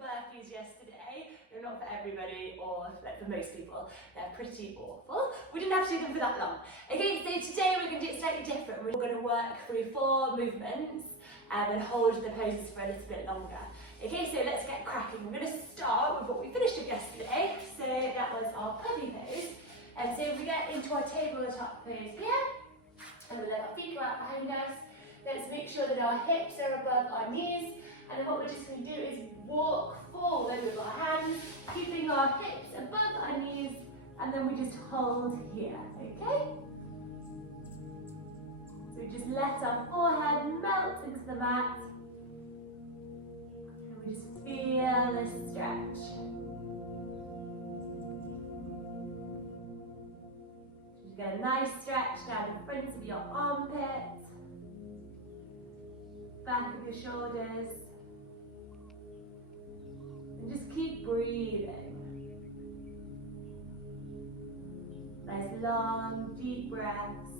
burpees yesterday. They're not for everybody, or like for most people. They're pretty awful. We didn't have to do them for that long. Okay, so today we're going to do it slightly different. We're going to work through 4 movements and hold the poses for a little bit longer. Okay, so let's get cracking. We're going to start with what we finished with yesterday. So that was our puppy pose. And so if we get into our tabletop pose here, and we let our feet go out behind us, let's make sure that our hips are above our knees. And then what we're just going to do is walk forward with our hands, keeping our hips above our knees, and then we just hold here, okay? So we just let our forehead melt into the mat, and we just feel this stretch. Just get a nice stretch down the front of your armpit, back of your shoulders. And just keep breathing. Nice long, deep breaths.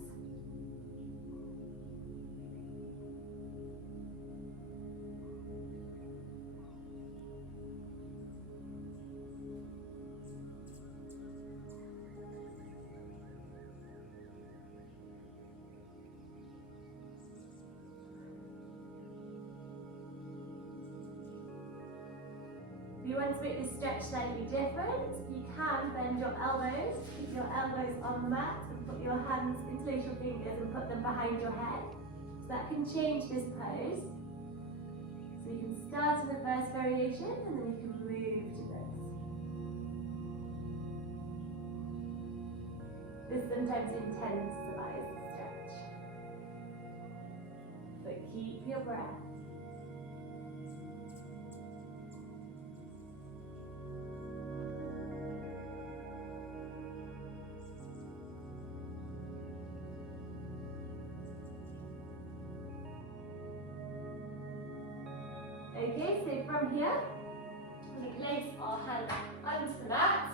If you want to make this stretch slightly different, you can bend your elbows, keep your elbows on the mat, and put your hands, interlace your fingers and put them behind your head. So that can change this pose. So you can start in the first variation and then you can move to this. This sometimes intensifies the stretch. But keep your breath. Okay, so from here, we place our hands onto the mat,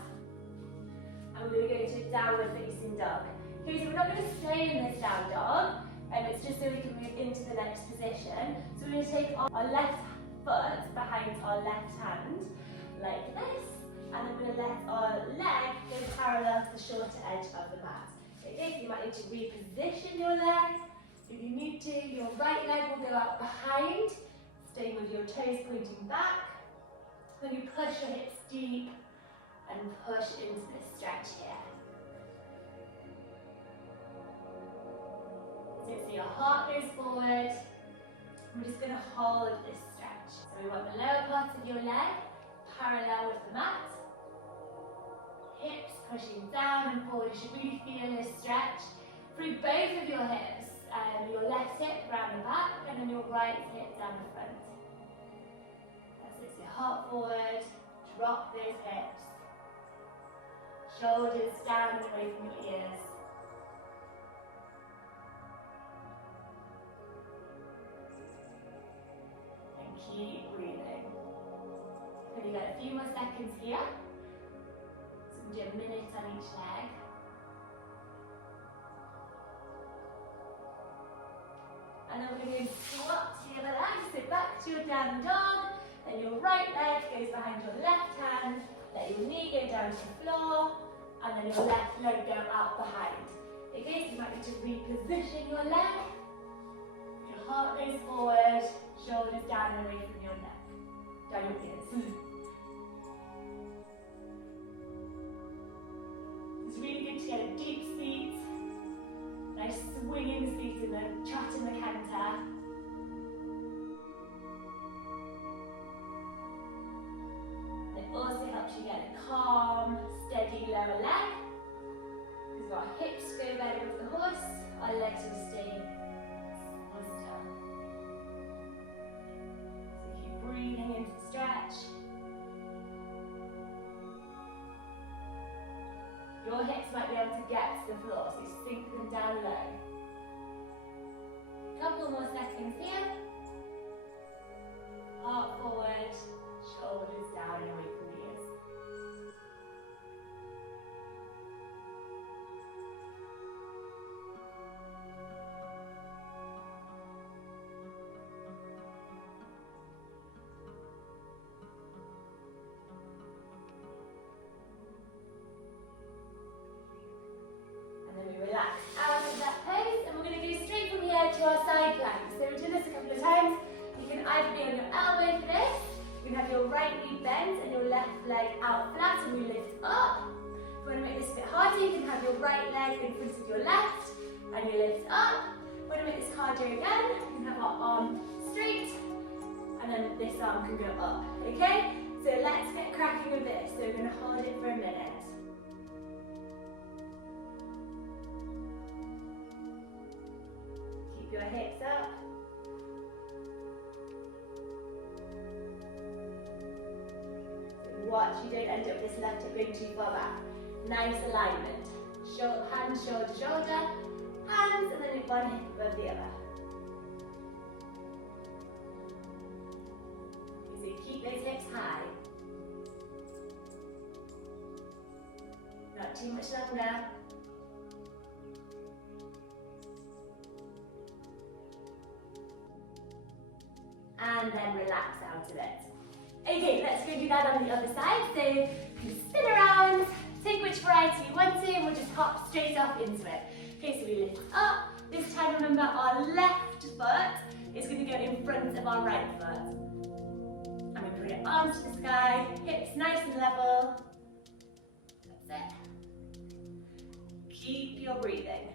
and we're going to go to downward facing dog. Okay, so we're not going to stay in this down dog, it's just so we can move into the next position. So we're going to take our left foot behind our left hand, like this, and then we're going to let our leg go parallel to the shorter edge of the mat. Okay, so you might need to reposition your leg. If you need to, your right leg will go out behind, stay with your toes pointing back. Then you push your hips deep and push into this stretch here. So your heart goes forward. We're just going to hold this stretch. So we want the lower part of your leg parallel with the mat. Hips pushing down and forward. You should really feel this stretch through both of your hips. Your left hip round the back and then your right hip down the front. That's it, so heart forward, drop those hips. Shoulders down and away from your ears. And keep breathing. Then you got a few more seconds here. So we can do a minute on each leg. And then we're going to squat here the legs, so back to your down dog, then your right leg goes behind your left hand, let your knee go down to the floor, and then your left leg go out behind. Okay, so you might need to reposition your leg. Your heart goes forward, shoulders down and away from your neck, down your ears. It's really good to get a deep seat. Nice swinging seat in the trot in the canter. It also helps you get a calm, steady lower leg. Because our hips go better with the horse, our legs will stay still. So keep breathing into the stretch. Your hips might be able to get to the floor, so sink them down low. Couple more seconds here. Heart forward, shoulders down and away from the ears. into our side plank. So we've done this a couple of times. You can either be on your elbow for this, you can have your right knee bent and your left leg out flat and we lift up. If you want to make this a bit harder, you can have your right leg in front of your left and you lift up. If you want to make this harder again, you can have our arm straight and then this arm can go up, okay? So let's get cracking with this. So we're going to hold it for a minute. Keep your hips up. Watch you don't end up this left hip going too far back. Nice alignment. Hands shoulder to shoulder, hands and then one hip above the other. So keep those hips high. Not too much longer. And then relax out of it. Okay, let's go do that on the other side. So you spin around, take which variety you want to, and we'll just hop straight up into it. Okay, so we lift up. This time remember our left foot is going to go in front of our right foot. I'm going to put your arms to the sky, hips nice and level. That's it. Keep your breathing.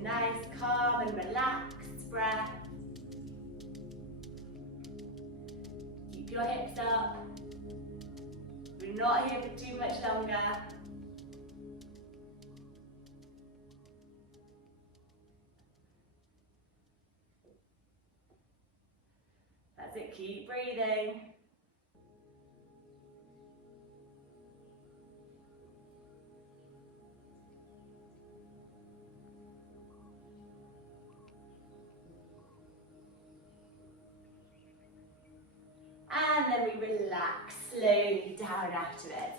Nice, calm and relaxed breath. Keep your hips up. We're not here for too much longer. That's it, keep breathing. And then we relax slowly down after it.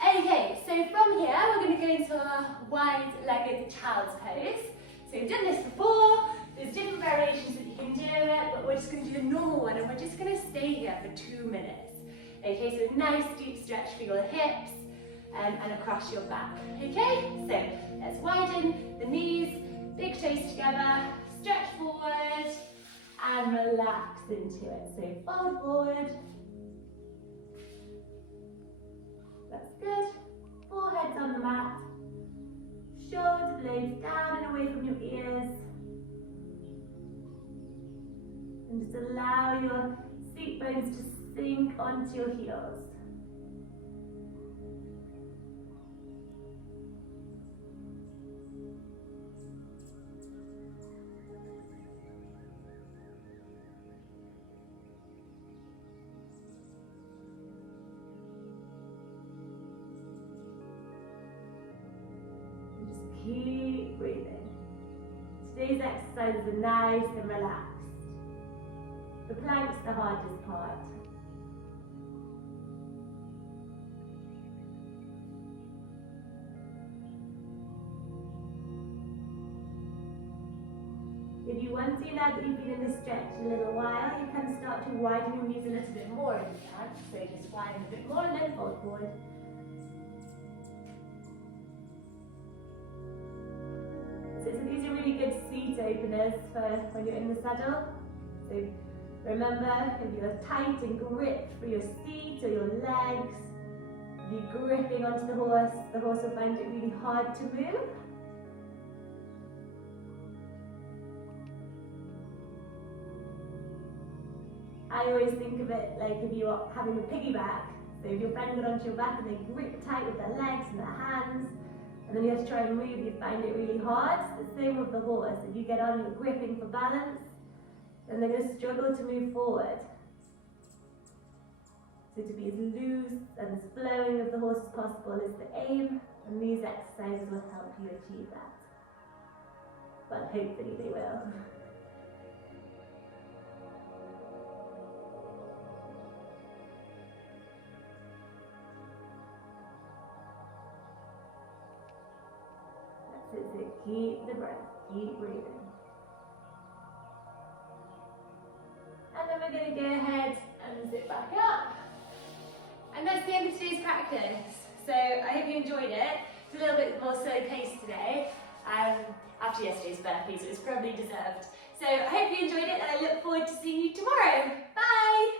Okay, so from here we're going to go into a wide-legged child's pose. So we've done this before, there's different variations that you can do it, but we're just going to do the normal one and we're just going to stay here for 2 minutes. Okay, so a nice deep stretch for your hips and across your back. Okay, so let's widen the knees, big toes together, stretch forward, and relax into it. So fold forward. That's good. Forehead's on the mat. Shoulder blades down and away from your ears. And just allow your seat bones to sink onto your heels. Keep breathing. Today's exercises are nice and relaxed. The plank's the hardest part. If you want to, now that you've been in this stretch a little while, you can start to widen your knees a little bit more if you can. So just widen a bit more and then fold forward. So these are really good seat openers for when you're in the saddle. So remember, if you're tight and gripped for your seat or your legs, if you're gripping onto the horse will find it really hard to move. I always think of it like if you are having a piggyback. So if your friend got onto your back and they grip tight with their legs and their hands, and then you have to try and move, you find it really hard. It's the same with the horse. If you get on, you're gripping for balance, then they're going to struggle to move forward. So to be as loose and as flowing as the horse as possible is the aim, and these exercises will help you achieve that. But hopefully they will. So keep the breath, keep breathing. And then we're going to go ahead and sit back up. almost the end of today's practice. So I hope you enjoyed it. It's a little bit more slow paced today. After yesterday's burpees, it was probably deserved. So I hope you enjoyed it and I look forward to seeing you tomorrow. Bye!